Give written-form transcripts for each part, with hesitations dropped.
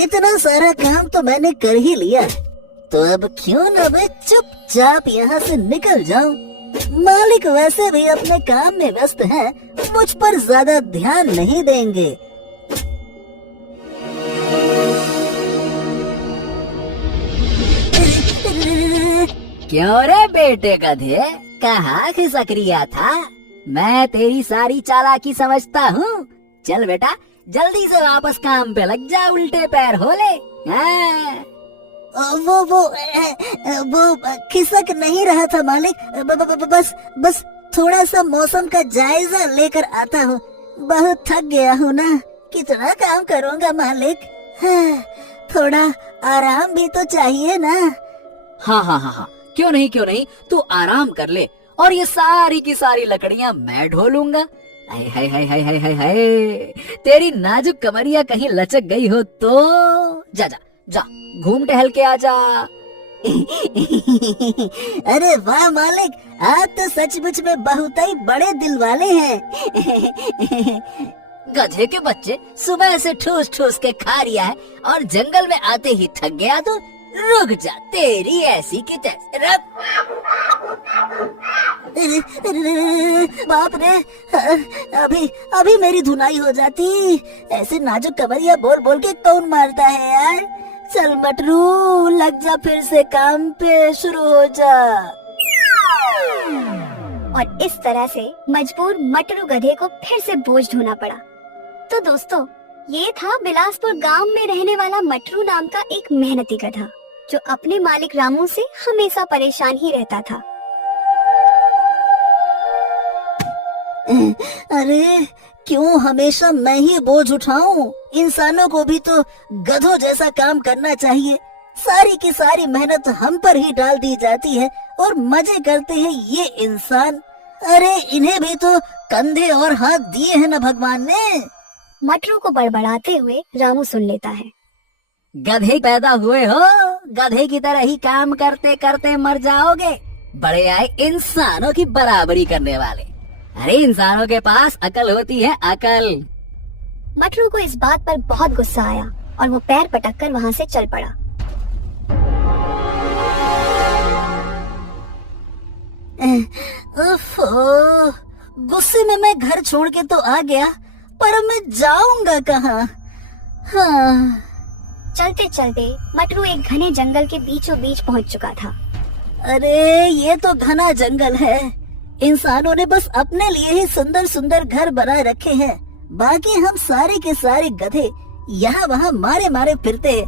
इतना सारा काम तो मैंने कर ही लिया, तो अब क्यों न मैं चुपचाप यहाँ से निकल जाऊं। मालिक वैसे भी अपने काम में व्यस्त हैं, मुझ पर ज्यादा ध्यान नहीं देंगे। क्यों रे बेटे गधे, कहाँ खिसक रिया था? मैं तेरी सारी चालाकी समझता हूँ। चल बेटा, जल्दी से वापस काम पे लग जा, उल्टे पैर हो ले। हाँ। वो खिसक नहीं रहा था मालिक, बस थोड़ा सा मौसम का जायजा लेकर आता हूँ। बहुत थक गया हूँ ना, कितना काम करूँगा मालिक। हाँ, थोड़ा आराम भी तो चाहिए ना। हाँ, क्यों नहीं, तू आराम कर ले, और ये सारी की सारी लकड़ियाँ मैं ढोलूंगा। हाय, तेरी नाजुक कमरिया कहीं लचक गई हो तो जा घूम टहल के आ जा। अरे वाह मालिक, आप तो सचमुच में बहुत ही बड़े दिल वाले हैं। गधे के बच्चे, सुबह से ठूस ठूस के खा रिया है और जंगल में आते ही थक गया तो रुक जा, तेरी ऐसी की तैसी। बाप रे, अभी मेरी धुनाई हो जाती। ऐसे नाजुक कमरिया बोल बोल के कौन मारता है यार। चल मटरू, लग जा फिर से काम पे, शुरू हो जा। और इस तरह से मजबूर मटरू गधे को फिर से बोझ ढोना पड़ा। तो दोस्तों, ये था बिलासपुर गांव में रहने वाला मटरू नाम का एक मेहनती गधा, जो अपने मालिक रामू से हमेशा परेशान ही रहता था। अरे क्यों हमेशा मैं ही बोझ उठाऊं? इंसानों को भी तो गधों जैसा काम करना चाहिए। सारी की सारी मेहनत हम पर ही डाल दी जाती है और मजे करते हैं ये इंसान। अरे इन्हें भी तो कंधे और हाथ दिए हैं ना भगवान ने। मटरू को बड़बड़ाते हुए रामू सुन लेता है। गधे पैदा हुए हो, गधे की तरह ही काम करते करते मर जाओगे। बड़े आए इंसानों की बराबरी करने वाले। अरे इंसानों के पास अकल होती है, अकल। मटरू को इस बात पर बहुत गुस्सा आया और वो पैर पटककर वहाँ से चल पड़ा। गुस्से में मैं घर छोड़ के तो आ गया, पर अब मैं जाऊंगा कहाँ? हाँ। चलते चलते मटरू एक घने जंगल के बीचों बीच पहुँच चुका था। अरे ये तो घना जंगल है। इंसानों ने बस अपने लिए ही सुंदर सुंदर घर बनाए रखे हैं। बाकी हम सारे के सारे गधे यहाँ वहाँ मारे मारे फिरते हैं।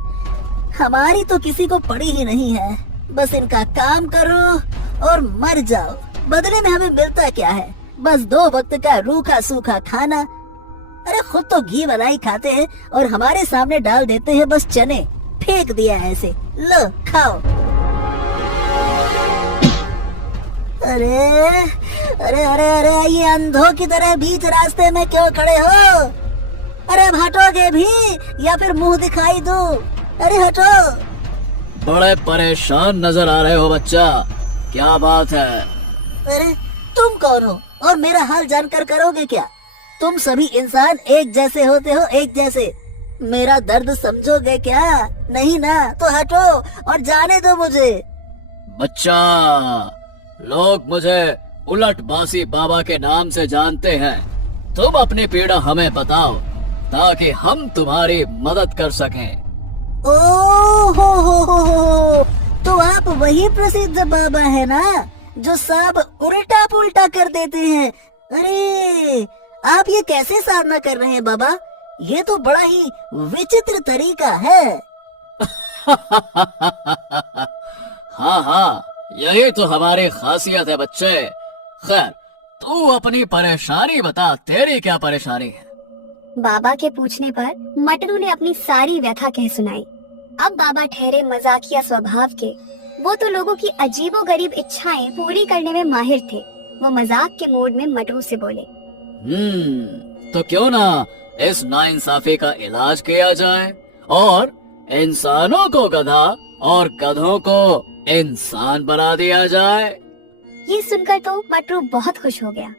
हमारी तो किसी को पड़ी ही नहीं है। बस इनका काम करो और मर जाओ। बदले में हमें मिलता क्या है? बस 2 वक्त का रूखा सूखा खाना। अरे खुद तो घी मलाई खाते हैं और हमारे सामने डाल देते हैं बस चने। फेंक दिया ऐसे, लो खाओ। अरे ये अंधों की तरह बीच रास्ते में क्यों खड़े हो? अरे हटोगे भी या फिर मुंह दिखाई दूं? अरे हटो। बड़े परेशान नजर आ रहे हो बच्चा, क्या बात है? अरे तुम कौन हो और मेरा हाल जानकर करोगे क्या? तुम सभी इंसान एक जैसे होते हो, एक जैसे। मेरा दर्द समझोगे क्या? नहीं ना, तो हटो और जाने दो मुझे। बच्चा, लोग मुझे उलट बासी बाबा के नाम से जानते हैं। तुम अपनी पीड़ा हमें बताओ ताकि हम तुम्हारी मदद कर सकें। हो, तो आप वही प्रसिद्ध बाबा है ना, जो सब उल्टा पुल्टा कर देते हैं। अरे आप ये कैसे साधना कर रहे हैं बाबा? ये तो बड़ा ही विचित्र तरीका है। हाँ, यही तो हमारी खासियत है बच्चे। खैर, तू अपनी परेशानी बता, तेरी क्या परेशानी है? बाबा के पूछने पर मटरू ने अपनी सारी व्यथा कह सुनाई। अब बाबा ठहरे मजाकिया स्वभाव के। वो तो लोगों की अजीबोगरीब इच्छाएं पूरी करने में माहिर थे। वो मजाक के मूड में मटरू से बोले, तो क्यों ना इस नाइंसाफी का इलाज किया जाए और इंसानों को गधा और गधों को इंसान बना दिया जाए। ये सुनकर तो मटरू बहुत खुश हो गया,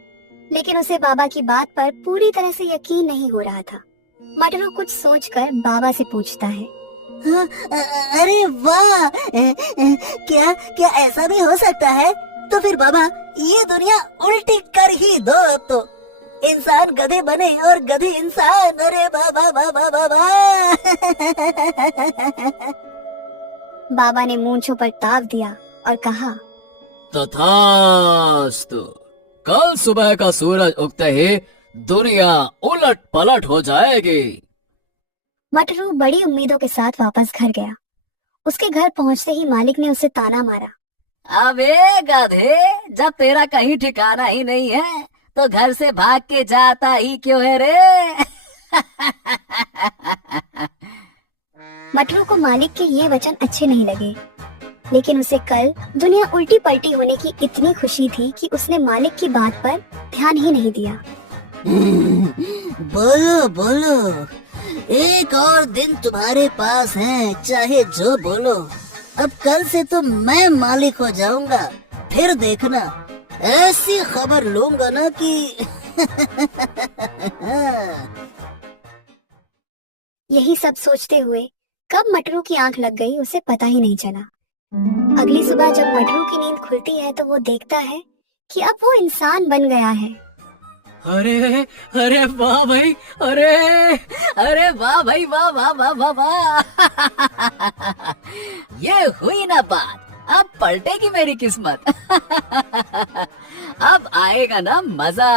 लेकिन उसे बाबा की बात पर पूरी तरह से यकीन नहीं हो रहा था। मटरू कुछ सोचकर बाबा से पूछता है, हाँ, अरे वाह, क्या क्या ऐसा भी हो सकता है? तो फिर बाबा ये दुनिया उल्टी कर ही दो अब तो। इंसान गधे बने और गधे इंसान। अरे बाबा बाबा बाबा। बाबा ने मूंछों पर ताव दिया और कहा, तथास्तु। कल सुबह का सूरज उगते ही दुनिया उलट पलट हो जाएगी। मटरू बड़ी उम्मीदों के साथ वापस घर गया। उसके घर पहुंचते ही मालिक ने उसे ताना मारा। अबे गधे, जब तेरा कहीं ठिकाना ही नहीं है तो घर से भाग के जाता ही क्यों है रे? मटरू को मालिक के ये वचन अच्छे नहीं लगे, लेकिन उसे कल दुनिया उल्टी पलटी होने की इतनी खुशी थी कि उसने मालिक की बात पर ध्यान ही नहीं दिया। बोलो बोलो, एक और दिन तुम्हारे पास है, चाहे जो बोलो। अब कल से तो मैं मालिक हो जाऊंगा, फिर देखना ऐसी खबर लूंगा ना कि यही सब सोचते हुए कब मटरू की आंख लग गई उसे पता ही नहीं चला। अगली सुबह जब मटरू की नींद खुलती है तो वो देखता है कि अब वो इंसान बन गया है। अरे अरे वाह भाई, अरे वाह भाई, वाह वाह वाह वाह वाह। ये हुई ना बात, अब पलटेगी मेरी किस्मत। अब आएगा ना मजा,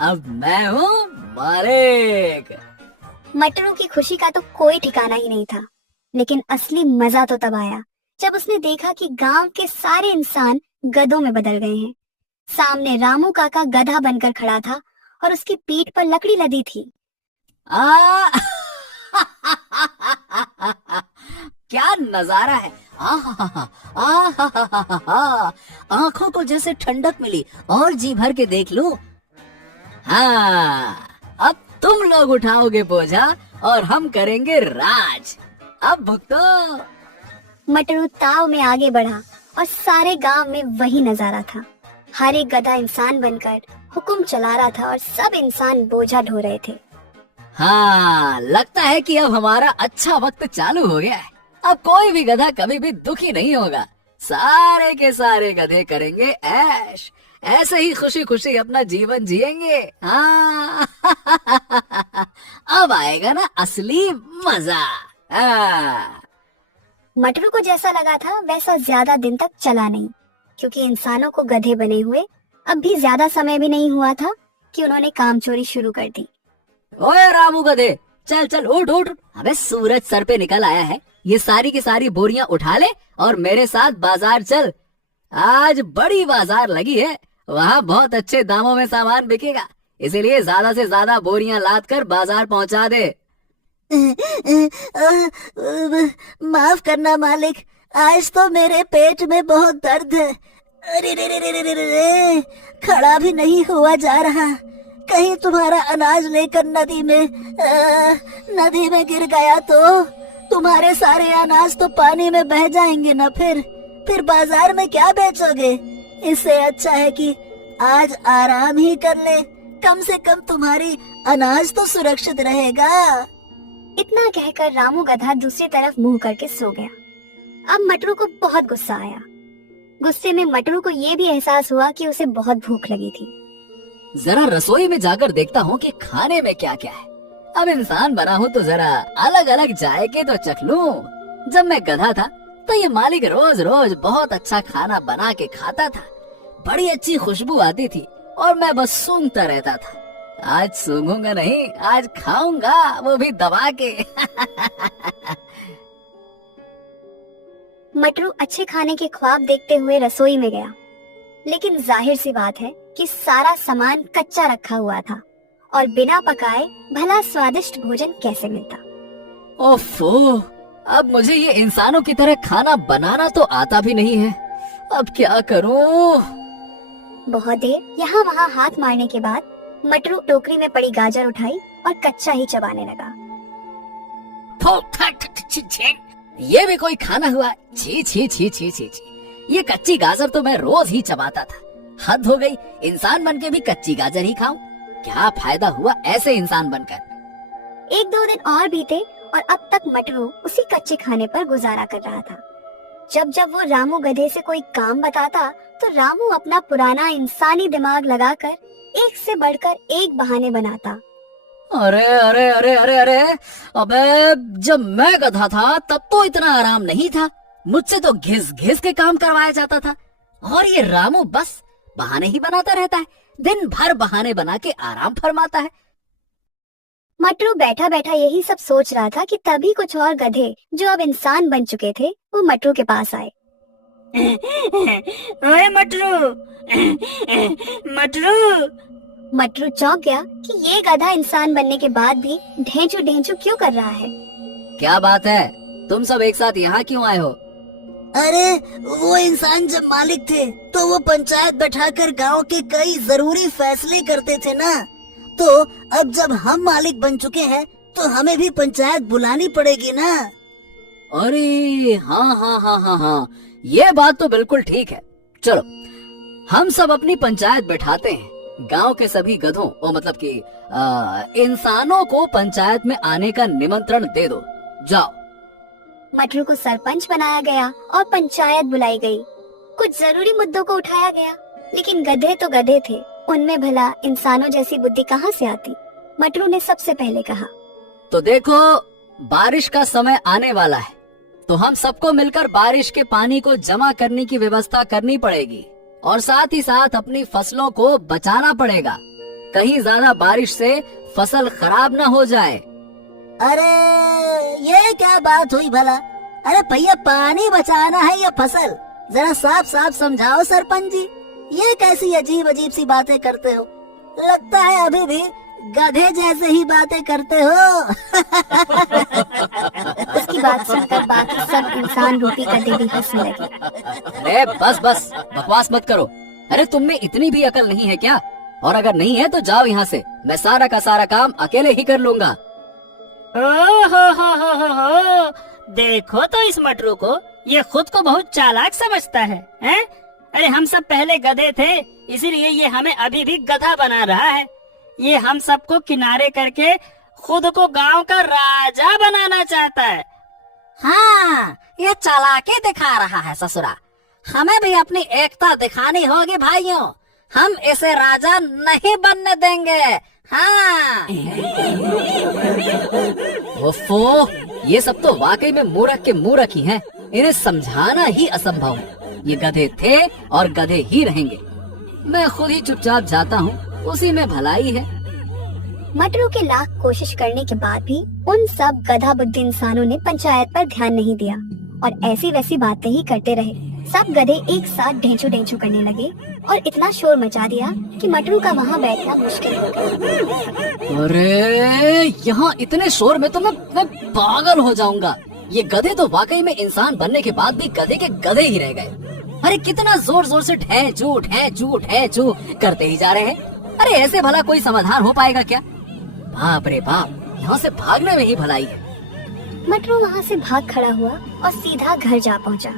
अब मैं हूँ मालिक। मटरू की खुशी का तो कोई ठिकाना ही नहीं था, लेकिन असली मजा तो तब आया जब उसने देखा कि गांव के सारे इंसान गधों में बदल गए हैं। सामने रामू काका गधा बनकर खड़ा था और उसकी पीठ पर लकड़ी लदी थी। क्या नजारा है! आंखों को जैसे ठंडक मिली और जी भर के देख लो। हाँ, अब तुम लोग उठाओगे बोझा और हम करेंगे राज। अब भुगतो। मटरू ताव में आगे बढ़ा और सारे गांव में वही नजारा था। हर एक गधा इंसान बनकर हुक्म चला रहा था और सब इंसान बोझा ढो रहे थे। हाँ, लगता है कि अब हमारा अच्छा वक्त चालू हो गया है। अब कोई भी गधा कभी भी दुखी नहीं होगा। सारे के सारे गधे करेंगे ऐश, ऐसे ही खुशी खुशी अपना जीवन जिएंगे। हाँ। अब आएगा ना असली मजा। हाँ। मटरू को जैसा लगा था वैसा ज्यादा दिन तक चला नहीं, क्योंकि इंसानों को गधे बने हुए अब भी ज्यादा समय भी नहीं हुआ था कि उन्होंने काम चोरी शुरू कर दी। ओए रामू गधे, चल चल उठ उठ। अबे सूरज सर पे निकल आया है, ये सारी की सारी बोरियां उठा ले और मेरे साथ बाजार चल। आज बड़ी बाजार लगी है, वहाँ बहुत अच्छे दामों में सामान बिकेगा, इसीलिए ज्यादा से ज्यादा बोरियां लाद कर बाजार पहुँचा दे। माफ करना मालिक, आज तो मेरे पेट में बहुत दर्द है। अरे रे रे रे रे रे रे, खड़ा भी नहीं हुआ जा रहा। कहीं तुम्हारा अनाज लेकर नदी में गिर गया तो तुम्हारे सारे अनाज तो पानी में बह जाएंगे ना। फिर बाजार में क्या बेचोगे? इससे अच्छा है कि आज आराम ही कर ले, कम से कम तुम्हारी अनाज तो सुरक्षित रहेगा। इतना कहकर रामू गधा दूसरी तरफ मुंह करके सो गया। अब मटरू को बहुत गुस्सा आया। गुस्से में मटरू को ये भी एहसास हुआ कि उसे बहुत भूख लगी थी। जरा रसोई में जाकर देखता हूँ कि खाने में क्या क्या है। अब इंसान बना हूँ तो जरा अलग अलग जायके तो चख लूं। जब मैं गधा था तो ये मालिक रोज रोज बहुत अच्छा खाना बना के खाता था, बड़ी अच्छी खुशबू आती थी और मैं बस सूंघता रहता था। आज सूंघूंगा नहीं, आज खाऊंगा, वो भी दबा के। मटरू अच्छे खाने के ख्वाब देखते हुए रसोई में गया, लेकिन जाहिर सी बात है कि सारा सामान कच्चा रखा हुआ था और बिना पकाए भला स्वादिष्ट भोजन कैसे मिलता। ओफो, अब मुझे ये इंसानों की तरह खाना बनाना तो आता भी नहीं है। अब क्या करूं? बहुत देर यहाँ वहाँ हाथ मारने के बाद मटरू टोकरी में पड़ी गाजर उठाई और कच्चा ही चबाने लगा। ये भी कोई खाना हुआ? छी छी छी छी छी छी, ये कच्ची गाजर तो मैं रोज ही चबाता था। हद हो गई, इंसान बन के भी कच्ची गाजर ही खाऊं? क्या फायदा हुआ ऐसे इंसान बनकर। एक दो दिन और बीते और अब तक मटरू उसी कच्चे खाने पर गुजारा कर रहा था। जब जब वो रामू गधे से कोई काम बताता तो रामू अपना पुराना इंसानी दिमाग लगाकर एक से बढ़कर एक बहाने बनाता। अरे अरे अरे अरे अरे, अबे जब मैं गधा था तब तो इतना आराम नहीं था, मुझसे तो घिस घिस के काम करवाया जाता था, और ये रामू बस बहाने ही बनाता रहता है, दिन भर बहाने बना के आराम फरमाता है। मटरू बैठा बैठा यही सब सोच रहा था कि तभी कुछ और गधे जो अब इंसान बन चुके थे वो मटरू के पास आए। ओए मटरू, मटरू। मटरू चौंक गया कि ये गधा इंसान बनने के बाद भी ढेंचू ढेंचू क्यों कर रहा है। क्या बात है, तुम सब एक साथ यहाँ क्यों आए हो? अरे वो इंसान जब मालिक थे तो वो पंचायत बैठाकर गांव के कई जरूरी फैसले करते थे ना, तो अब जब हम मालिक बन चुके हैं तो हमें भी पंचायत बुलानी पड़ेगी ना। अरे हाँ हाँ हाँ हाँ हाँ, ये बात तो बिल्कुल ठीक है। चलो हम सब अपनी पंचायत बैठाते हैं, गांव के सभी गधों और मतलब कि इंसानों को पंचायत में आने का निमंत्रण दे दो, जाओ। मटरू को सरपंच बनाया गया और पंचायत बुलाई गई। कुछ जरूरी मुद्दों को उठाया गया, लेकिन गधे तो गधे थे, उनमें भला इंसानों जैसी बुद्धि कहाँ से आती। मटरू ने सबसे पहले कहा, तो देखो बारिश का समय आने वाला है, तो हम सबको मिलकर बारिश के पानी को जमा करने की व्यवस्था करनी पड़ेगी और साथ ही साथ अपनी फसलों को बचाना पड़ेगा, कहीं ज्यादा बारिश से फसल खराब न हो जाए। अरे ये क्या बात हुई भला? अरे भैया, पानी बचाना है या फसल? जरा साफ साफ समझाओ सरपंच जी, ये कैसी अजीब अजीब सी बातें करते हो? लगता है अभी भी गधे जैसे ही बातें करते हो। उसकी बात सुनकर बाकी सब इंसान रूपी गधे भी हंसने लगे। अरे बस बस, बकवास मत करो। अरे तुम में इतनी भी अकल नहीं है क्या? और अगर नहीं है तो जाओ यहाँ से, मैं सारा का सारा काम अकेले ही कर लूंगा। हो, देखो तो इस मटरू को, ये खुद को बहुत चालाक समझता है, हैं? अरे हम सब पहले गधे थे, इसीलिए ये हमें अभी भी गधा बना रहा है। ये हम सबको किनारे करके खुद को गांव का राजा बनाना चाहता है। हाँ, ये चालाकी दिखा रहा है ससुरा। हमें भी अपनी एकता दिखानी होगी भाइयों, हम इसे राजा नहीं बनने देंगे। हाँ। ओफो, ये सब तो वाकई में मूर्ख के मूर्ख ही हैं। इन्हें समझाना ही असंभव है। ये गधे थे और गधे ही रहेंगे। मैं खुद ही चुपचाप जाता हूँ, उसी में भलाई है। मटरू के लाख कोशिश करने के बाद भी उन सब गधा बुद्धि इंसानों ने पंचायत पर ध्यान नहीं दिया और ऐसी वैसी बातें ही करते रहे। सब गधे एक साथ ढेंचू ढेंचू करने लगे और इतना शोर मचा दिया कि मटरू का वहाँ बैठना मुश्किल हो गया। अरे यहाँ इतने शोर में तो मैं पागल हो जाऊंगा। ये गधे तो वाकई में इंसान बनने के बाद भी गधे के गधे ही रह गए। अरे कितना जोर जोर से ढेंचू ढेंचू ढेंचू करते ही जा रहे हैं। अरे ऐसे भला कोई समाधान हो पाएगा क्या? बाप रे बाप, यहाँ से भागने में ही भलाई है। मटरू वहाँ से भाग खड़ा हुआ और सीधा घर जा पहुँचा।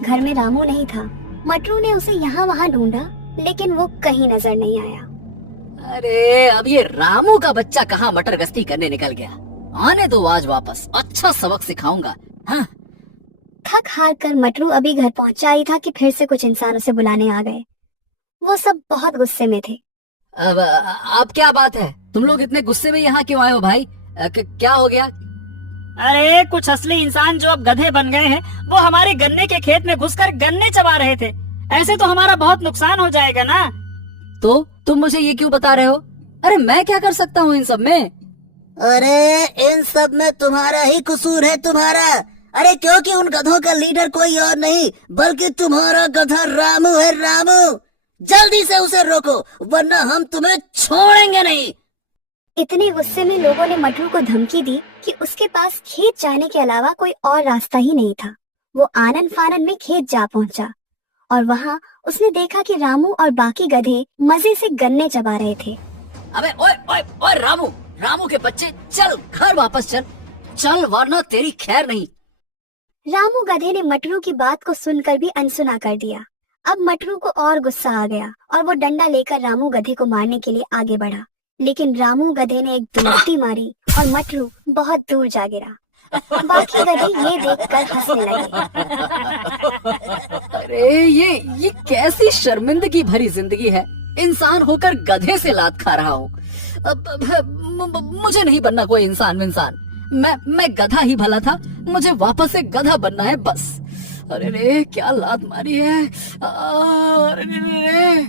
घर में रामू नहीं था। मटरू ने उसे यहाँ वहाँ ढूंढा, लेकिन वो कहीं नजर नहीं आया। अरे अब ये रामू का बच्चा कहाँ मटर गश्ती करने निकल गया। आने दो आज वापस, अच्छा सबक सिखाऊंगा। हाँ। थक हार कर मटरू अभी घर पहुँचा ही था कि फिर से कुछ इंसान उसे बुलाने आ गए। वो सब बहुत गुस्से में थे। अब क्या बात है, तुम लोग इतने गुस्से में यहाँ क्यों आए हो भाई? क्या हो गया? अरे कुछ असली इंसान जो अब गधे बन गए हैं, वो हमारे गन्ने के खेत में घुसकर गन्ने चबा रहे थे। ऐसे तो हमारा बहुत नुकसान हो जाएगा ना। तो तुम मुझे ये क्यों बता रहे हो? अरे मैं क्या कर सकता हूँ इन सब में? अरे इन सब में तुम्हारा ही कसूर है, तुम्हारा। अरे क्योंकि उन गधों का लीडर कोई और नहीं बल्कि तुम्हारा गधा रामू है। रामू, जल्दी से उसे रोको वरना हम तुम्हें छोड़ेंगे नहीं। इतने गुस्से में लोगों ने मटरू को धमकी दी कि उसके पास खेत जाने के अलावा कोई और रास्ता ही नहीं था। वो आनन फानन में खेत जा पहुंचा और वहाँ उसने देखा कि रामू और बाकी गधे मजे से गन्ने चबा रहे थे। अबे ओए ओए ओए रामू के बच्चे, चल घर वापस चल वरना तेरी खैर नहीं। रामू गधे ने मटरू की बात को सुनकर भी अनसुना कर दिया। अब मटरू को और गुस्सा आ गया और वो डंडा लेकर रामू गधे को मारने के लिए आगे बढ़ा, लेकिन रामू गधे ने एक दुलत्ती मारी और मटरू बहुत दूर जा गिरा। बाकी गधे ये देखकर हंसने लगे। अरे ये कैसी शर्मिंदगी भरी जिंदगी है। इंसान होकर गधे से लात खा रहा हूँ। मुझे नहीं बनना कोई इंसान विंसान। मैं गधा ही भला था, मुझे वापस से गधा बनना है बस। अरे रे क्या लात मारी है। अरे रे।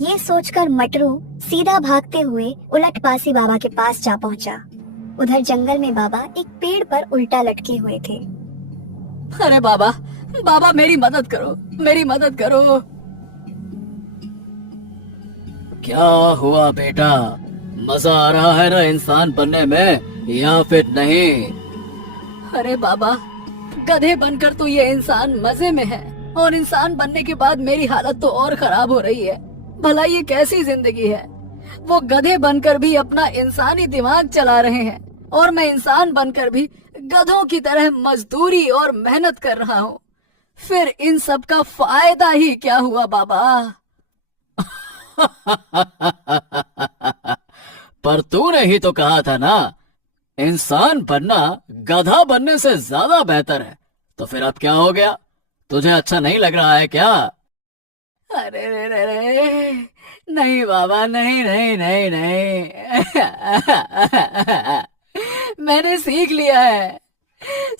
ये सोचकर मटरू सीधा भागते हुए उलटपासी बाबा के पास जा पहुंचा। उधर जंगल में बाबा एक पेड़ पर उल्टा लटके हुए थे। अरे बाबा बाबा मेरी मदद करो, मेरी मदद करो। क्या हुआ बेटा, मजा आ रहा है ना इंसान बनने में या फिर नहीं? अरे बाबा गधे बनकर तो ये इंसान मजे में है, और इंसान बनने के बाद मेरी हालत तो और खराब हो रही है। भला ये कैसी जिंदगी है। वो गधे बनकर भी अपना इंसानी दिमाग चला रहे हैं, और मैं इंसान बनकर भी गधों की तरह मजदूरी और मेहनत कर रहा हूँ। फिर इन सब का फायदा ही क्या हुआ बाबा? पर तूने ही तो कहा था ना, इंसान बनना गधा बनने से ज्यादा बेहतर है। तो फिर अब क्या हो गया? तुझे अच्छा नहीं लग रहा है क्या? अरे रे रे रे, नहीं बाबा नहीं नहीं नहीं नहीं। मैंने सीख लिया है,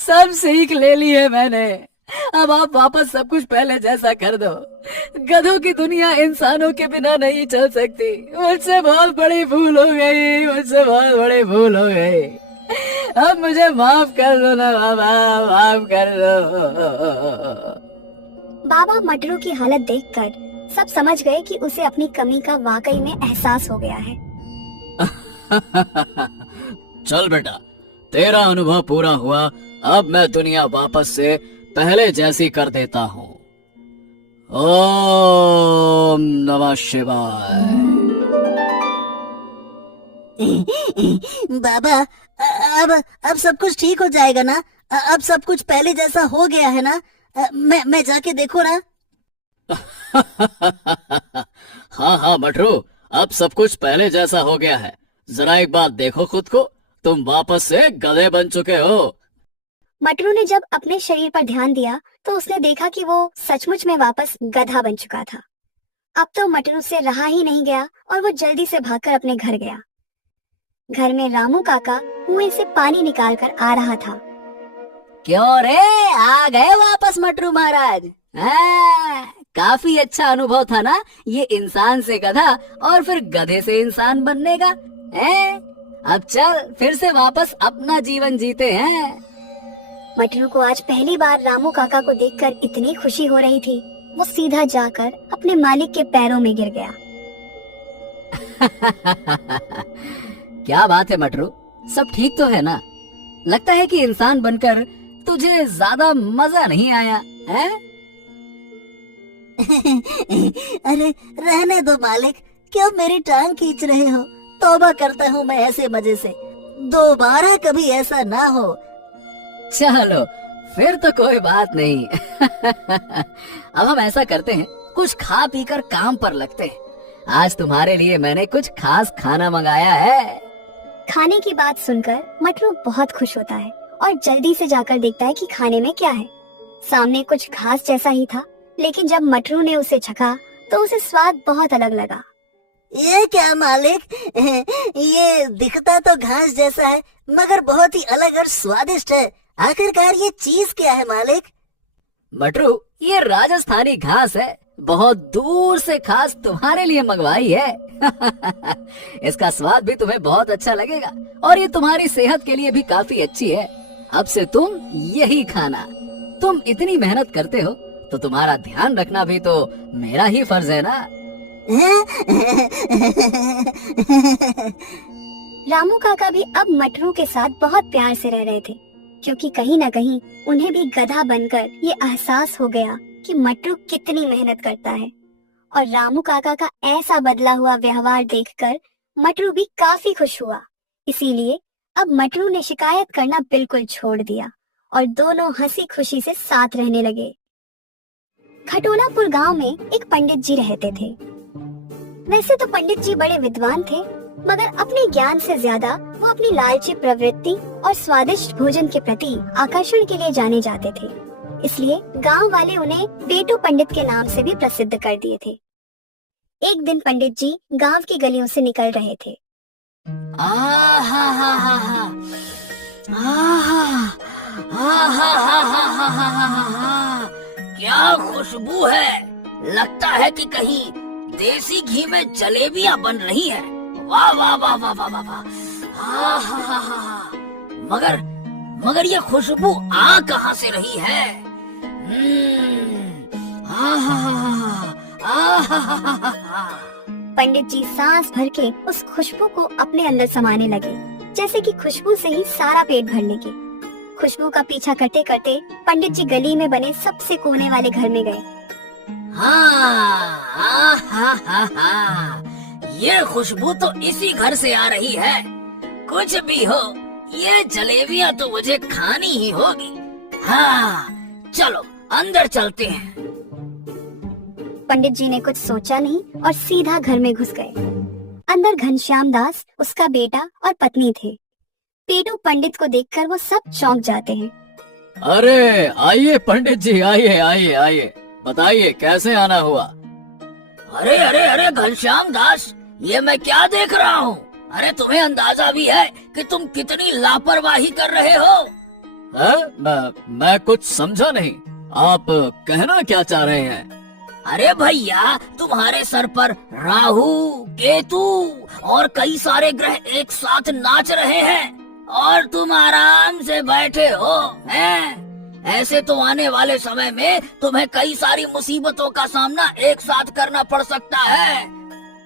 सब सीख ले ली है मैंने। अब आप वापस सब कुछ पहले जैसा कर दो। गधों की दुनिया इंसानों के बिना नहीं चल सकती। मुझसे बहुत बड़ी भूल हो गई, मुझसे बहुत बड़ी भूल हो गई। अब मुझे माफ कर दो ना बाबा, माफ कर दो। बाबा मटरू की हालत देखकर सब समझ गए कि उसे अपनी कमी का वाकई में एहसास हो गया है। चल बेटा, तेरा अनुभव पूरा हुआ। अब मैं दुनिया वापस से पहले जैसी कर देता हूँ। ओम नमः शिवाय। बाबा अब सब कुछ ठीक हो जाएगा ना? अब सब कुछ पहले जैसा हो गया है ना? मैं जाके देखूं ना? हाँ हाँ मटरू, अब सब कुछ पहले जैसा हो गया है। जरा एक बार देखो खुद को, तुम वापस से गधे बन चुके हो। मटरू ने जब अपने शरीर पर ध्यान दिया तो उसने देखा कि वो सचमुच में वापस गधा बन चुका था। अब तो मटरू से रहा ही नहीं गया और वो जल्दी से भागकर अपने घर गया। घर में रामू काका कुएं से पानी निकालकर आ रहा था। क्यों रे, आ गए वापस मटरू महाराज? काफी अच्छा अनुभव था ना ये इंसान से गधा और फिर गधे से इंसान बनने का। अब चल फिर से वापस अपना जीवन जीते हैं। मटरू को आज पहली बार रामू काका को देखकर इतनी खुशी हो रही थी, वो सीधा जाकर अपने मालिक के पैरों में गिर गया। क्या बात है मटरू, सब ठीक तो है ना? लगता है कि इंसान बनकर तुझे ज्यादा मजा नहीं आया है? अरे रहने दो मालिक, क्यों मेरी टांग खींच रहे हो? तौबा करता हूँ मैं ऐसे मजे से, दोबारा कभी ऐसा ना हो। चलो फिर तो कोई बात नहीं। अब हम ऐसा करते हैं, कुछ खा पी कर काम पर लगते हैं। आज तुम्हारे लिए मैंने कुछ खास खाना मंगाया है। खाने की बात सुनकर मटरू बहुत खुश होता है और जल्दी से जाकर देखता है कि खाने में क्या है। सामने कुछ घास जैसा ही था, लेकिन जब मटरू ने उसे चखा तो उसे स्वाद बहुत अलग लगा। ये क्या मालिक, ये दिखता तो घास जैसा है मगर बहुत ही अलग और स्वादिष्ट है। आखिरकार ये चीज क्या है मालिक? मटरू, ये राजस्थानी घास है, बहुत दूर से खास तुम्हारे लिए मंगवाई है। इसका स्वाद भी तुम्हें बहुत अच्छा लगेगा और ये तुम्हारी सेहत के लिए भी काफी अच्छी है। अब से तुम यही खाना। तुम इतनी मेहनत करते हो तो तुम्हारा ध्यान रखना भी तो मेरा ही फर्ज है ना। रामू काका भी अब मटरू के साथ बहुत प्यार से रह रहे थे, क्योंकि कहीं न कहीं उन्हें भी गधा बनकर ये एहसास हो गया कि मटरू कितनी मेहनत करता है। और रामू काका का ऐसा बदला हुआ व्यवहार देखकर मटरू भी काफी खुश हुआ। इसीलिए अब मटरू ने शिकायत करना बिल्कुल छोड़ दिया और दोनों हंसी खुशी से साथ रहने लगे। खटोलापुर गांव में एक पंडित जी रहते थे। वैसे तो पंडित जी बड़े विद्वान थे, मगर अपने ज्ञान से ज्यादा वो अपनी लालची प्रवृत्ति और स्वादिष्ट भोजन के प्रति आकर्षण के लिए जाने जाते थे, इसलिए गांव वाले उन्हें पेटू पंडित के नाम से भी प्रसिद्ध कर दिए थे। एक दिन पंडित जी गांव की गलियों से निकल रहे थे। क्या खुशबू है, लगता है कि कहीं देसी घी में जलेबियां बन रही हैं। वाह वाह वाह वाह वाह वाह वाह। मगर ये खुशबू आ कहाँ से रही है? पंडित जी सांस भर के उस खुशबू को अपने अंदर समाने लगे, जैसे कि खुशबू से ही सारा पेट भर लेंगे। खुशबू का पीछा करते करते पंडित जी गली में बने सबसे कोने वाले घर में गए। ये खुशबू तो इसी घर से आ रही है। कुछ भी हो, ये जलेबियां तो मुझे खानी ही होगी। हाँ, चलो अंदर चलते हैं। पंडित जी ने कुछ सोचा नहीं और सीधा घर में घुस गए। अंदर घनश्याम दास, उसका बेटा और पत्नी थे। पेटू पंडित को देखकर वो सब चौंक जाते हैं। अरे आइए पंडित जी, आइए आइए आइए, बताइए कैसे आना हुआ? अरे अरे अरे घनश्याम दास, ये मैं क्या देख रहा हूँ? अरे तुम्हें अंदाजा भी है कि तुम कितनी लापरवाही कर रहे हो? मैं कुछ समझा नहीं, आप कहना क्या चाह रहे हैं? अरे भैया, तुम्हारे सर पर राहु, केतु और कई सारे ग्रह एक साथ नाच रहे हैं और तुम आराम से बैठे हो हैं? ऐसे तो आने वाले समय में तुम्हें कई सारी मुसीबतों का सामना एक साथ करना पड़ सकता है।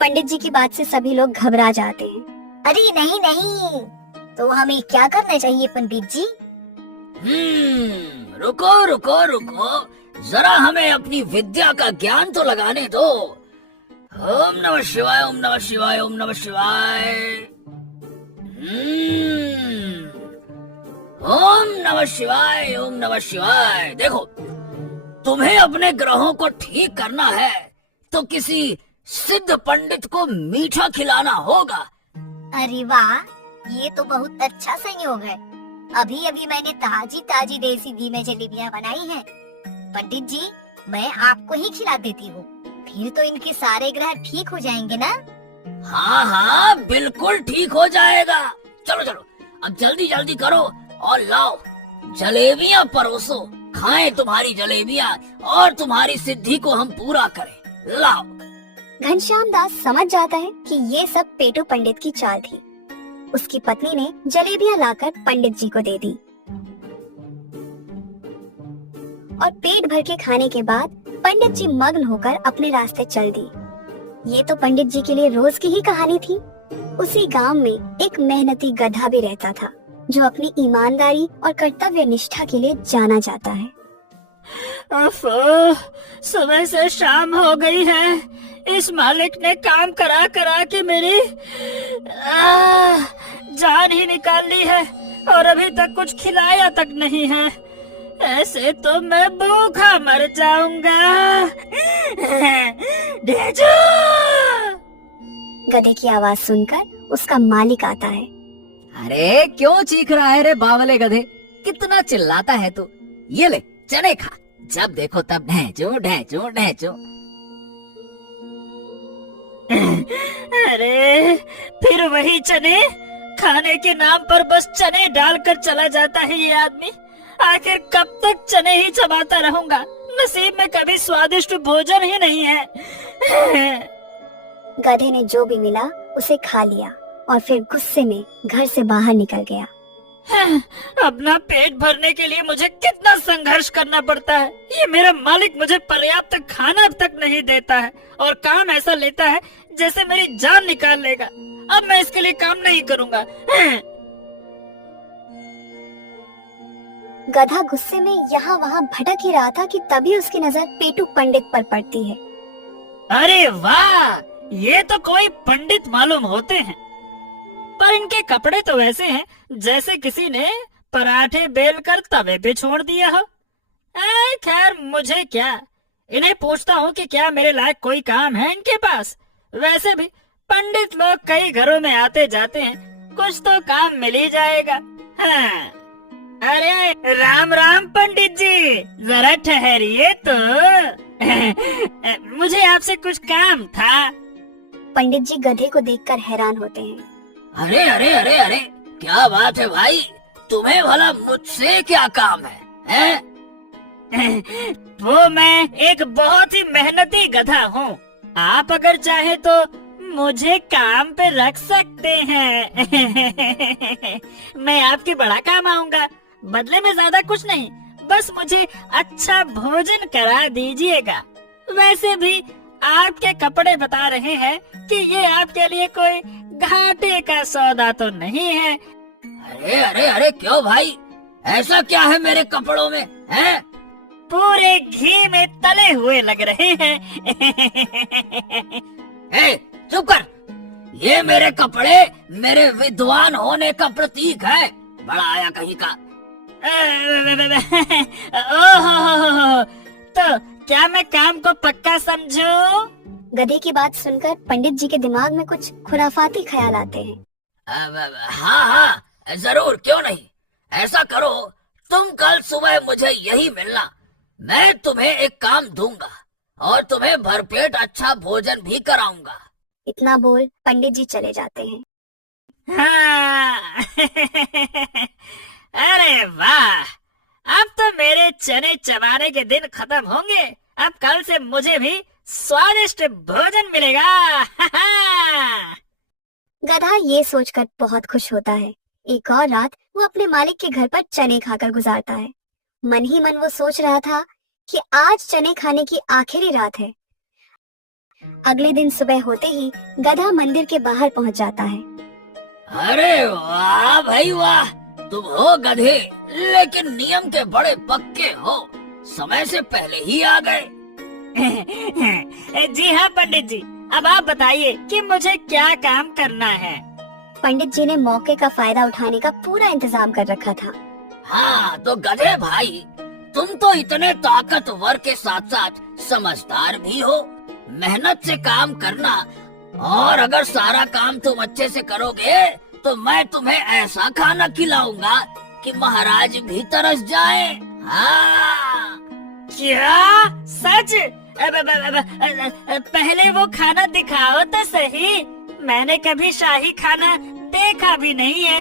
पंडित जी की बात से सभी लोग घबरा जाते हैं। अरे नहीं नहीं, तो हमें क्या करना चाहिए पंडित जी? रुको रुको रुको, जरा हमें अपनी विद्या का ज्ञान तो लगाने दो। ओम नमः शिवाय, ओम नमः शिवाय, ओम नमः शिवाय। ओम नमः शिवाय, ओम नमः शिवाय। देखो, तुम्हें अपने ग्रहों को ठीक करना है तो किसी सिद्ध पंडित को मीठा खिलाना होगा। अरे वाह, ये तो बहुत अच्छा संयोग है। अभी अभी मैंने ताजी ताजी देसी घी में जलेबियां बनाई हैं। पंडित जी, मैं आपको ही खिला देती हूँ, फिर तो इनके सारे ग्रह ठीक हो जाएंगे ना? हाँ हाँ, बिल्कुल ठीक हो जाएगा। चलो चलो, अब जल्दी जल्दी करो और लाओ जलेबियां परोसो। खाएं तुम्हारी जलेबियां और तुम्हारी सिद्धि को हम पूरा करें। लाओ। घनश्याम दास समझ जाता है कि ये सब पेटू पंडित की चाल थी। उसकी पत्नी ने जलेबियां लाकर पंडित जी को दे दी और पेट भर के खाने के बाद पंडित जी मग्न होकर अपने रास्ते चल दी। ये तो पंडित जी के लिए रोज की ही कहानी थी। उसी गांव में एक मेहनती गधा भी रहता था, जो अपनी ईमानदारी और कर्तव्य निष्ठा के लिए जाना जाता है। सुबह से शाम हो गई है। इस मालिक ने काम करा करा के मेरी जान ही निकाल ली है और अभी तक कुछ खिलाया तक नहीं है। ऐसे तो मैं भूखा मर जाऊंगा। गधे की आवाज सुनकर उसका मालिक आता है। अरे क्यों चीख रहा है रे बावले गधे, कितना चिल्लाता है तू? ये ले चने खा, जब देखो तब ढैचो ढैचो ढैचो। अरे फिर वही चने, खाने के नाम पर बस चने डालकर चला जाता है ये आदमी। आखिर कब तक चने ही चबाता रहूंगा? नसीब में कभी स्वादिष्ट भोजन ही नहीं है। गधे ने जो भी मिला उसे खा लिया और फिर गुस्से में घर से बाहर निकल गया। अपना पेट भरने के लिए मुझे कितना संघर्ष करना पड़ता है। ये मेरा मालिक मुझे पर्याप्त खाना तक नहीं देता है और काम ऐसा लेता है जैसे मेरी जान निकाल लेगा। अब मैं इसके लिए काम नहीं करूंगा। गधा गुस्से में यहाँ वहाँ भटक ही रहा था कि तभी उसकी नजर पेटू पंडित पर पड़ती है। अरे वाह, ये तो कोई पंडित मालूम होते हैं, पर इनके कपड़े तो वैसे हैं जैसे किसी ने पराठे बेलकर तवे पे छोड़ दिया हो। खैर मुझे क्या, इन्हें पूछता हूँ कि क्या मेरे लायक कोई काम है इनके पास। वैसे भी पंडित लोग कई घरों में आते जाते हैं, कुछ तो काम मिल ही जाएगा। हाँ। अरे राम राम पंडित जी, जरा ठहरिए तो। मुझे आपसे कुछ काम था। पंडित जी गधे को देखकर हैरान होते हैं। अरे अरे अरे अरे, क्या बात है भाई, तुम्हें भला मुझसे क्या काम है, हैं? वो मैं एक बहुत ही मेहनती गधा हूँ। आप अगर चाहे तो मुझे काम पे रख सकते हैं। मैं आपके बड़ा काम आऊंगा, बदले में ज्यादा कुछ नहीं, बस मुझे अच्छा भोजन करा दीजिएगा। वैसे भी आपके कपड़े बता रहे हैं कि ये आपके लिए कोई घाटे का सौदा तो नहीं है। अरे अरे अरे, क्यों भाई, ऐसा क्या है मेरे कपड़ों में, हैं? पूरे घी में तले हुए लग रहे हैं। ए, चुप कर, ये मेरे कपड़े मेरे विद्वान होने का प्रतीक है, बड़ा आया कहीं का। ओहो, तो क्या मैं काम को पक्का समझूं? गधे की बात सुनकर पंडित जी के दिमाग में कुछ खुराफाती ख्याल आते हैं। हाँ हाँ जरूर, क्यों नहीं। ऐसा करो, तुम कल सुबह मुझे यही मिलना, मैं तुम्हें एक काम दूंगा और तुम्हें भरपेट अच्छा भोजन भी कराऊंगा। इतना बोल पंडित जी चले जाते हैं। हाँ। अरे वाह, अब तो मेरे चने चबाने के दिन खत्म होंगे। अब कल से मुझे भी स्वादिष्ट भोजन मिलेगा। गधा ये सोचकर बहुत खुश होता है। एक और रात वो अपने मालिक के घर पर चने खाकर गुजारता है। मन ही मन वो सोच रहा था कि आज चने खाने की आखिरी रात है। अगले दिन सुबह होते ही गधा मंदिर के बाहर पहुंच जाता है। अरे वाह भाई वाह, तुम हो गधे, लेकिन नियम के बड़े पक्के हो, समय से पहले ही आ गए। जी हाँ पंडित जी, अब आप बताइए कि मुझे क्या काम करना है। पंडित जी ने मौके का फायदा उठाने का पूरा इंतजाम कर रखा था। हाँ तो गधे भाई, तुम तो इतने ताकतवर के साथ साथ समझदार भी हो। मेहनत से काम करना, और अगर सारा काम तुम अच्छे से करोगे तो मैं तुम्हें ऐसा खाना खिलाऊंगा कि महाराज भी तरस जाए। हाँ। क्या सच? पहले वो खाना दिखाओ तो सही, मैंने कभी शाही खाना देखा भी नहीं है।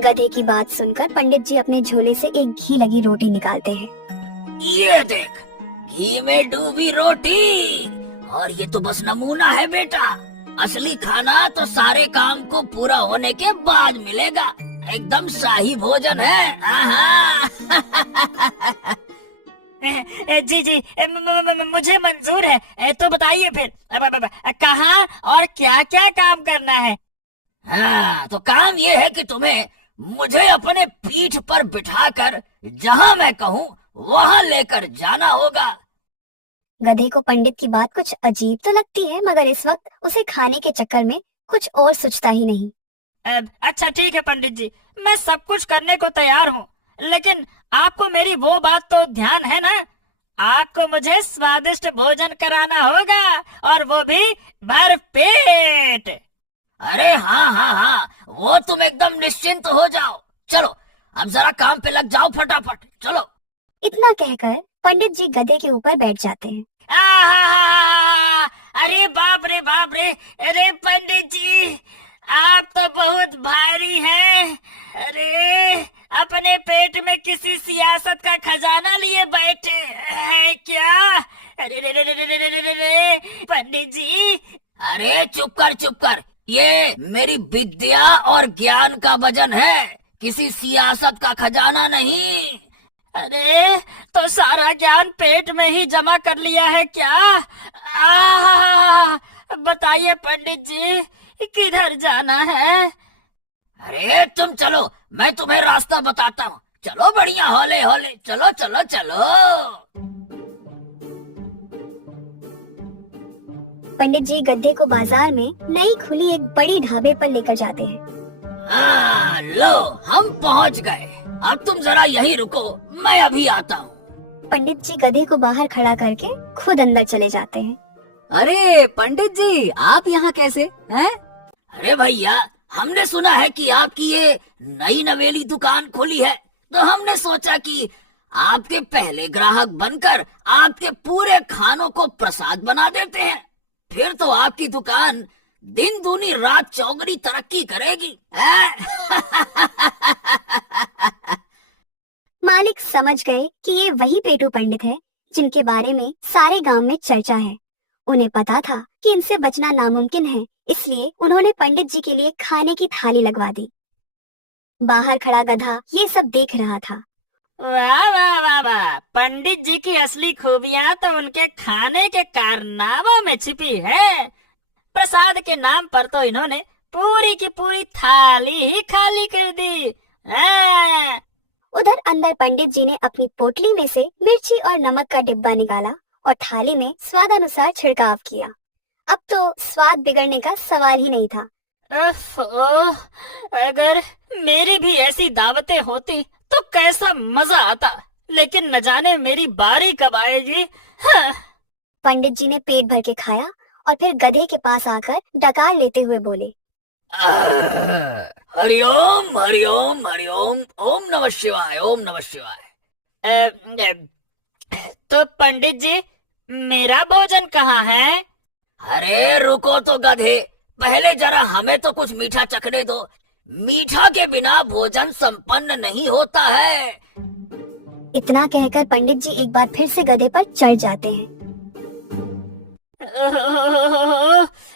गधे की बात सुनकर पंडित जी अपने झोले से एक घी लगी रोटी निकालते हैं। ये देख, घी में डूबी रोटी, और ये तो बस नमूना है बेटा, असली खाना तो सारे काम को पूरा होने के बाद मिलेगा, एकदम शाही भोजन है। जी जी, मुझे मंजूर है, तो बताइए फिर कहाँ और क्या क्या काम करना है। हाँ तो काम ये है कि तुम्हें मुझे अपने पीठ पर बिठाकर जहाँ मैं कहूँ वहाँ लेकर जाना होगा। गधे को पंडित की बात कुछ अजीब तो लगती है, मगर इस वक्त उसे खाने के चक्कर में कुछ और सोचता ही नहीं। अच्छा ठीक है पंडित जी, मैं सब कुछ करने को तैयार हूँ, लेकिन आपको मेरी वो बात तो ध्यान है ना, आपको मुझे स्वादिष्ट भोजन कराना होगा, और वो भी भर पेट। अरे हाँ हाँ हाँ, वो तुम एकदम निश्चिंत हो जाओ। चलो अब जरा काम पे लग जाओ फटाफट, चलो। इतना कहकर पंडित जी गधे के ऊपर बैठ जाते हैं। अरे बाप रे, अरे पंडित जी, आप तो बहुत भारी हैं। अरे अपने पेट में किसी सियासत का खजाना लिए बैठे हैं क्या? अरे रे पंडित जी। अरे चुप कर, ये मेरी विद्या और ज्ञान का वजन है, किसी सियासत का खजाना नहीं। अरे तो सारा ज्ञान पेट में ही जमा कर लिया है क्या? बताइए पंडित जी, किधर जाना है? अरे तुम चलो, मैं तुम्हें रास्ता बताता हूँ। चलो बढ़िया, हौले हौले चलो चलो चलो। पंडित जी गधे को बाजार में नई खुली एक बड़ी ढाबे पर लेकर जाते हैं। हाँ लो, हम पहुँच गए, अब तुम जरा यहीं रुको, मैं अभी आता हूँ। पंडित जी गधे को बाहर खड़ा करके खुद अंदर चले जाते हैं। अरे पंडित जी, आप यहाँ कैसे हैं? अरे भैया, हमने सुना है कि आपकी ये नई नवेली दुकान खुली है, तो हमने सोचा कि आपके पहले ग्राहक बनकर आपके पूरे खानों को प्रसाद बना देते हैं। फिर तो आपकी दुकान दिन दूनी रात चौगुनी तरक्की करेगी। मालिक समझ गए कि ये वही पेटू पंडित है जिनके बारे में सारे गांव में चर्चा है। उन्हें पता था कि इनसे बचना नामुमकिन है, इसलिए उन्होंने पंडित जी के लिए खाने की थाली लगवा दी। बाहर खड़ा गधा ये सब देख रहा था। वाह वाह वाह वाह, पंडित जी की असली खूबियाँ तो उनके खाने के कारनामों में छिपी है। प्रसाद के नाम पर तो इन्होंने पूरी की पूरी थाली ही खाली कर दी। उधर अंदर पंडित जी ने अपनी पोटली में से मिर्ची और नमक का डिब्बा निकाला और थाली में स्वादानुसार छिड़काव किया। अब तो स्वाद बिगड़ने का सवाल ही नहीं था। अगर मेरी भी ऐसी दावतें होती तो कैसा मजा आता, लेकिन न जाने मेरी बारी कब आएगी। पंडित जी ने पेट भर के खाया और फिर गधे के पास आकर डकार लेते हुए बोले, हरिओम हरिओम हरिओम, ओम नमः शिवाय, ओम नमः शिवाय। तो पंडित जी, मेरा भोजन कहाँ है? अरे रुको तो गधे, पहले जरा हमें तो कुछ मीठा चखने दो। मीठा के बिना भोजन संपन्न नहीं होता है। इतना कहकर पंडित जी एक बार फिर से गधे पर चढ़ जाते हैं।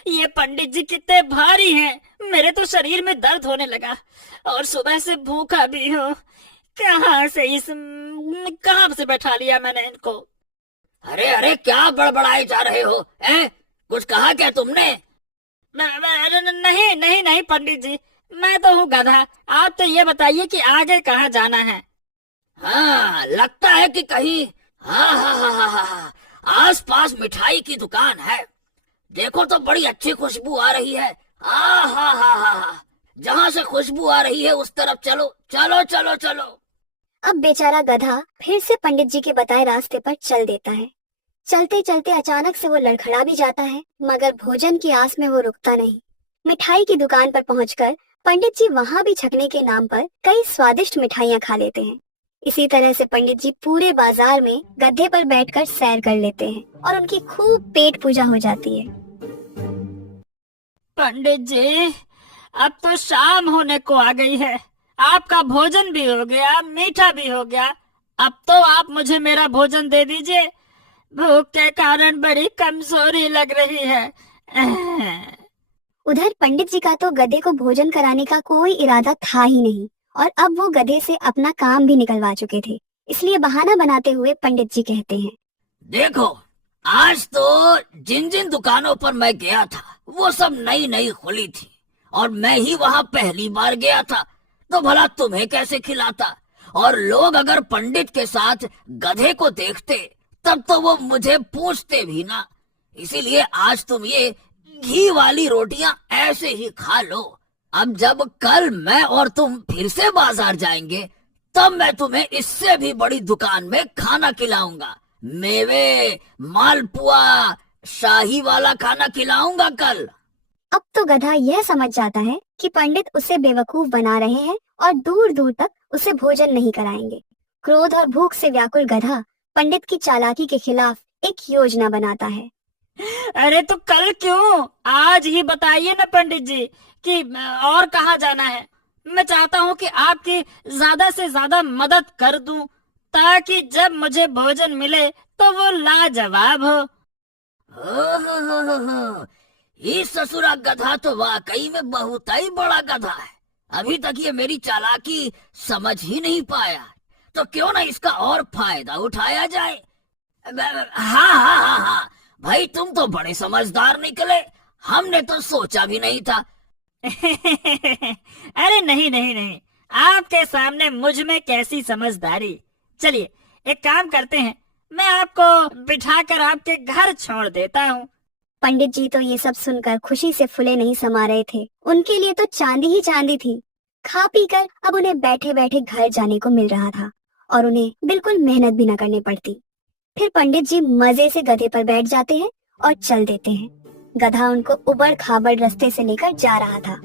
ये पंडित जी कितने भारी हैं। मेरे तो शरीर में दर्द होने लगा और सुबह से भूखा भी हूँ। कहाँ से बैठा लिया मैंने इनको। अरे अरे, क्या बड़बड़ाए जा रहे हो? कुछ कहा क्या तुमने? नहीं पंडित जी, मैं तो हूँ गधा। आप तो ये बताइए कि आगे कहाँ जाना है? हाँ, लगता है कि कहीं हाँ, आस पास मिठाई की दुकान है। देखो तो बड़ी अच्छी खुशबू आ रही है। हाँ, जहाँ से खुशबू आ रही है उस तरफ चलो चलो चलो चलो। अब बेचारा गधा फिर से पंडित जी के बताए रास्ते पर चल देता है। चलते चलते अचानक से वो लड़खड़ा भी जाता है, मगर भोजन की आस में वो रुकता नहीं। मिठाई की दुकान पर पहुंचकर पंडित जी वहाँ भी छकने के नाम पर कई स्वादिष्ट मिठाइयाँ खा लेते हैं। इसी तरह से पंडित जी पूरे बाजार में गधे पर बैठकर सैर कर लेते हैं और उनकी खूब पेट पूजा हो जाती है। पंडित जी, अब तो शाम होने को आ गई है। आपका भोजन भी हो गया, मीठा भी हो गया। अब तो आप मुझे मेरा भोजन दे दीजिए। भूख के कारण बड़ी कमजोरी लग रही है। उधर पंडित जी का तो गधे को भोजन कराने का कोई इरादा था ही नहीं और अब वो गधे से अपना काम भी निकलवा चुके थे। इसलिए बहाना बनाते हुए पंडित जी कहते हैं, देखो, आज तो जिन जिन दुकानों पर मैं गया था वो सब नई नई खुली थी और मैं ही वहाँ पहली बार गया था, तो भला तुम्हें कैसे खिलाता। और लोग अगर पंडित के साथ गधे को देखते तब तो वो मुझे पूछते भी ना। इसीलिए आज तुम ये घी वाली रोटियां ऐसे ही खा लो। अब जब कल मैं और तुम फिर से बाजार जाएंगे तब मैं तुम्हें इससे भी बड़ी दुकान में खाना खिलाऊंगा। मेवे, मालपुआ, शाही वाला खाना खिलाऊंगा कल। अब तो गधा यह समझ जाता है कि पंडित उसे बेवकूफ बना रहे हैं और दूर दूर तक उसे भोजन नहीं कराएंगे। क्रोध और भूख से व्याकुल गधा पंडित की चालाकी के खिलाफ एक योजना बनाता है। अरे तो कल क्यों, आज ही बताइए ना पंडित जी कि और कहाँ जाना है। मैं चाहता हूँ कि आपकी ज्यादा से ज्यादा मदद कर दूं ताकि जब मुझे भोजन मिले तो वो लाजवाब हो। इस ससुरा गधा तो वाकई में बहुत ही बड़ा गधा है। अभी तक ये मेरी चालाकी समझ ही नहीं पाया, तो क्यों ना इसका और फायदा उठाया जाए। हाँ, भाई तुम तो बड़े समझदार निकले, हमने तो सोचा भी नहीं था। अरे नहीं, आपके सामने मुझ में कैसी समझदारी। चलिए एक काम करते हैं, मैं आपको बिठाकर आपके घर छोड़ देता हूँ। पंडित जी तो ये सब सुनकर खुशी से फुले नहीं समा रहे थे। उनके लिए तो चांदी ही चांदी थी। खा पी कर अब उन्हें बैठे बैठे घर जाने को मिल रहा था और उन्हें बिल्कुल मेहनत भी न करनी पड़ती। फिर पंडित जी मजे से गधे पर बैठ जाते हैं और चल देते हैं। गधा उनको उबड़ खाबड़ रास्ते से लेकर जा रहा था।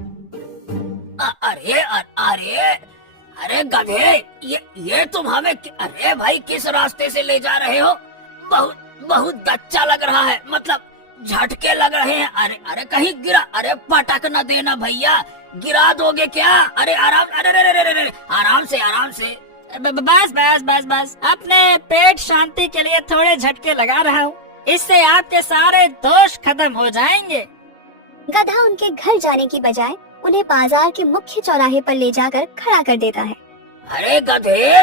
अरे अरे अरे गधे, ये तुम हमें अरे भाई किस रास्ते से ले जा रहे हो? बहुत अच्छा लग रहा है, मतलब झटके लग रहे हैं। अरे अरे कहीं गिरा, अरे पटक न देना भैया, गिरा दोगे क्या? अरे आराम, अरे आराम से। बस अपने पेट शांति के लिए थोड़े झटके लगा रहा हूँ, इससे आपके सारे दोष खत्म हो जाएंगे। गधा उनके घर जाने की बजाय उन्हें बाजार के मुख्य चौराहे पर ले जाकर खड़ा कर देता है। अरे गधे,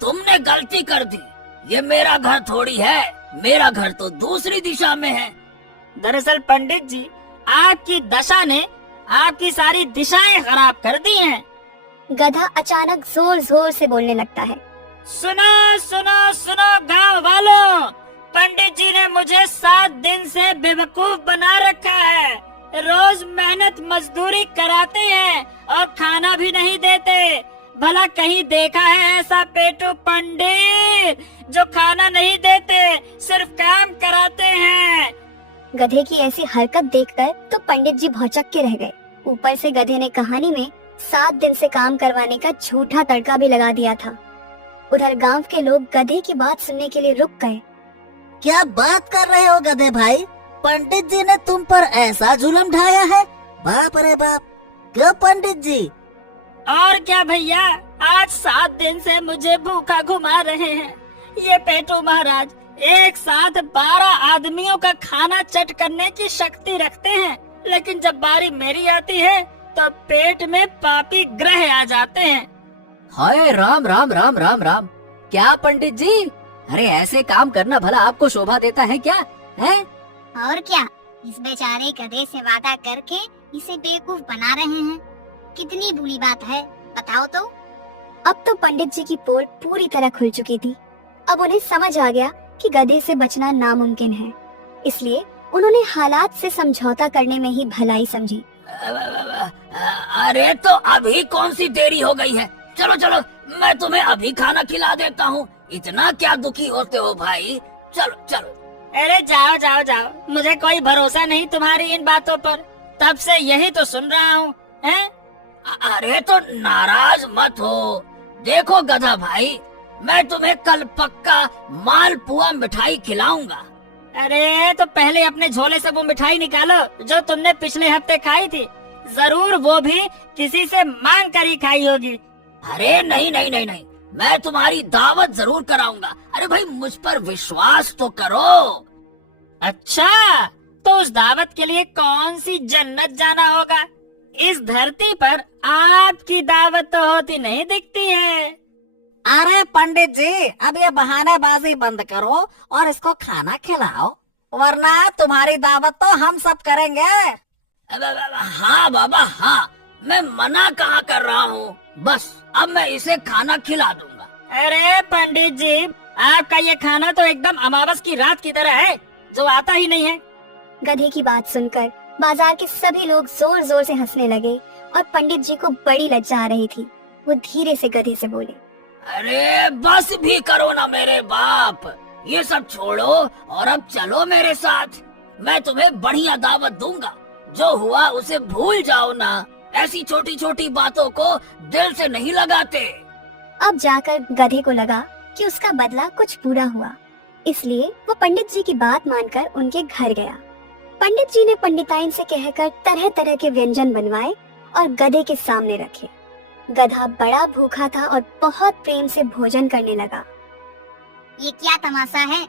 तुमने गलती कर दी, ये मेरा घर थोड़ी है, मेरा घर तो दूसरी दिशा में है। दरअसल पंडित जी, आपकी दशा ने आपकी सारी दिशाएं खराब कर दी हैं। गधा अचानक जोर जोर से बोलने लगता है। सुनो गांव वालों, पंडित जी ने मुझे 7 दिन से बेवकूफ बना रखा है। रोज मेहनत मजदूरी कराते हैं और खाना भी नहीं देते। भला कहीं देखा है ऐसा पेटू पंडित जो खाना नहीं देते, सिर्फ काम कराते हैं। गधे की ऐसी हरकत देखकर तो पंडित जी भौचक्के के रह गए। ऊपर से गधे ने कहानी में 7 दिन से काम करवाने का झूठा तड़का भी लगा दिया था। उधर गांव के लोग गधे की बात सुनने के लिए रुक गए। क्या बात कर रहे हो गधे भाई? पंडित जी ने तुम पर ऐसा जुल्म ढाया है? बाप रे बाप, क्यों पंडित जी? और क्या भैया, आज 7 दिन से मुझे भूखा घुमा रहे हैं। ये पेटू महाराज एक साथ 12 आदमियों का खाना चट करने की शक्ति रखते हैं, लेकिन जब बारी मेरी आती है तो पेट में पापी ग्रह आ जाते हैं। हाय राम राम राम राम राम। क्या पंडित जी, अरे ऐसे काम करना भला आपको शोभा देता है क्या? है और क्या, इस बेचारे गधे से वादा करके इसे बेवकूफ बना रहे हैं। कितनी बुरी बात है, बताओ तो। अब तो पंडित जी की पोल पूरी तरह खुल चुकी थी। अब उन्हें समझ आ गया कि गधे से बचना नामुमकिन है, इसलिए उन्होंने हालात से समझौता करने में ही भलाई समझी। अरे तो अभी कौन सी देरी हो गई है? चलो मैं तुम्हें अभी खाना खिला देता हूँ। इतना क्या दुखी होते हो भाई? चलो। अरे जाओ, मुझे कोई भरोसा नहीं तुम्हारी इन बातों पर, तब से यही तो सुन रहा हूँ। अरे तो नाराज मत हो। देखो गधा भाई, मैं तुम्हें कल पक्का मालपुआ मिठाई खिलाऊंगा। अरे तो पहले अपने झोले से वो मिठाई निकालो जो तुमने पिछले हफ्ते खाई थी। जरूर वो भी किसी से मांग कर ही खाई होगी। अरे नहीं, मैं तुम्हारी दावत जरूर कराऊंगा। अरे भाई मुझ पर विश्वास तो करो। अच्छा, तो उस दावत के लिए कौन सी जन्नत जाना होगा? इस धरती पर आपकी दावत तो होती नहीं दिखती है। अरे पंडित जी, अब ये बहानेबाजी बंद करो और इसको खाना खिलाओ, वरना तुम्हारी दावत तो हम सब करेंगे। हाँ बाबा हाँ, मैं मना कहाँ कर रहा हूँ, बस अब मैं इसे खाना खिला दूंगा। अरे पंडित जी, आपका ये खाना तो एकदम अमावस की रात की तरह है, जो आता ही नहीं है। गधे की बात सुनकर बाजार के सभी लोग जोर जोर से हंसने लगे और पंडित जी को बड़ी लज्जा आ रही थी। वो धीरे से गधे से बोले, अरे बस भी करो ना मेरे बाप, ये सब छोड़ो और अब चलो मेरे साथ। मैं तुम्हें बढ़िया दावत दूंगा। जो हुआ उसे भूल जाओ ना, ऐसी छोटी छोटी बातों को दिल से नहीं लगाते। अब जाकर गधे को लगा कि उसका बदला कुछ बुरा हुआ, इसलिए वो पंडित जी की बात मानकर उनके घर गया। पंडित जी ने पंडिताइन से कहकर तरह तरह के व्यंजन बनवाए और गधे के सामने रखे। गधा बड़ा भूखा था और बहुत प्रेम से भोजन करने लगा। ये क्या तमाशा है?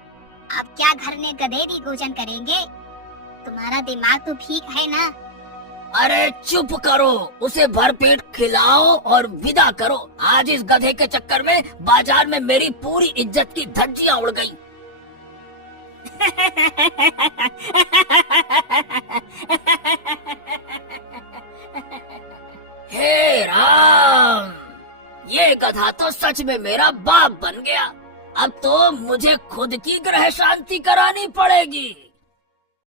आप क्या घर में गधे भी भोजन करेंगे? तुम्हारा दिमाग तो ठीक है ना? अरे चुप करो, उसे भरपेट खिलाओ और विदा करो। आज इस गधे के चक्कर में बाजार में मेरी पूरी इज्जत की धज्जियां उड़ गईं। हे राम, ये गधा तो सच में मेरा बाप बन गया। अब तो मुझे खुद की ग्रह शांति करानी पड़ेगी।